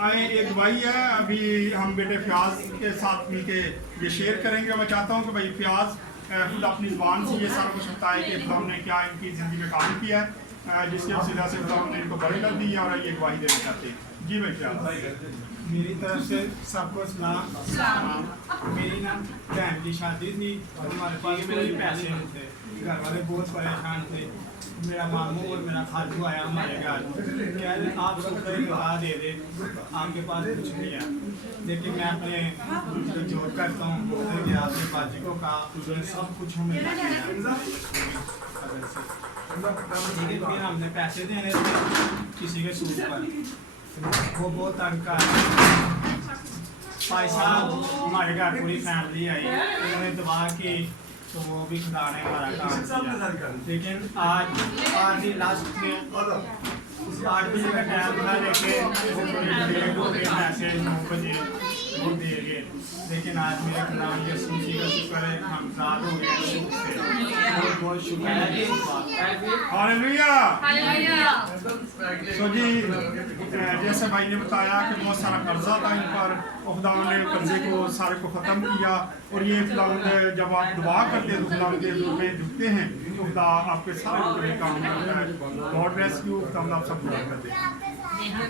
आए एक भाई है, अभी हम बेटे फ्याज के साथ मिलके ये शेयर करेंगे। मैं चाहता हूँ कि भाई फ्याज खुद अपनी ज़ुबान से ये सारा कुछ बताए कि खुदा ने क्या इनकी ज़िंदगी में काम किया है, जिसके वसीला से खुदा ने इनको बड़ी कर दी और ये गवाही देना चाहते हैं। जी भाई फ्याज। मेरी तरफ से सबको सलाम। मेरी ना बहन की शादी थी और हमारे पास कोई पैसे नहीं थे, घर वाले बहुत परेशान थे। मेरा मामू और मेरा खालू आया हमारे घर, कह रहे आप सबको एक बता दे दे, आपके पास कुछ नहीं है। लेकिन मैं अपने जो जॉब करता हूँ उधर गया, अपनी बाजी को कहा, उन्होंने सब कुछ हमें फिर हमने पैसे देने थे किसी के सूट पर, वो बहुत तंग कर। भाई साहब हमारे घर पूरी फैमिली आई, उन्होंने दुआ की तो वो भी खुदा ने हमारा काम किया। लेकिन आज ही लास्ट में 8 बजे का टाइम था, लेकिन वो पैसे 9 बजे वो दे गए। लेकिन आज मेरे खुदा यीशु मसीह का शुक्र है, हम आज़ाद हो गए सुख से। बहुत बहुत शुक्र है। हालेलुया। तो जी जैसे भाई ने बताया कि बहुत सारा कर्जा था इन पर, खुदा ने कर्जे को सारे को ख़त्म किया। और ये खुदावंद जब आप दुआ करते हैं तो खुदावंद के रूप में झुकते हैं तो खुदा आपके सारे काम करता है। God bless you. खुदावंद आप सब दुआ करते हैं।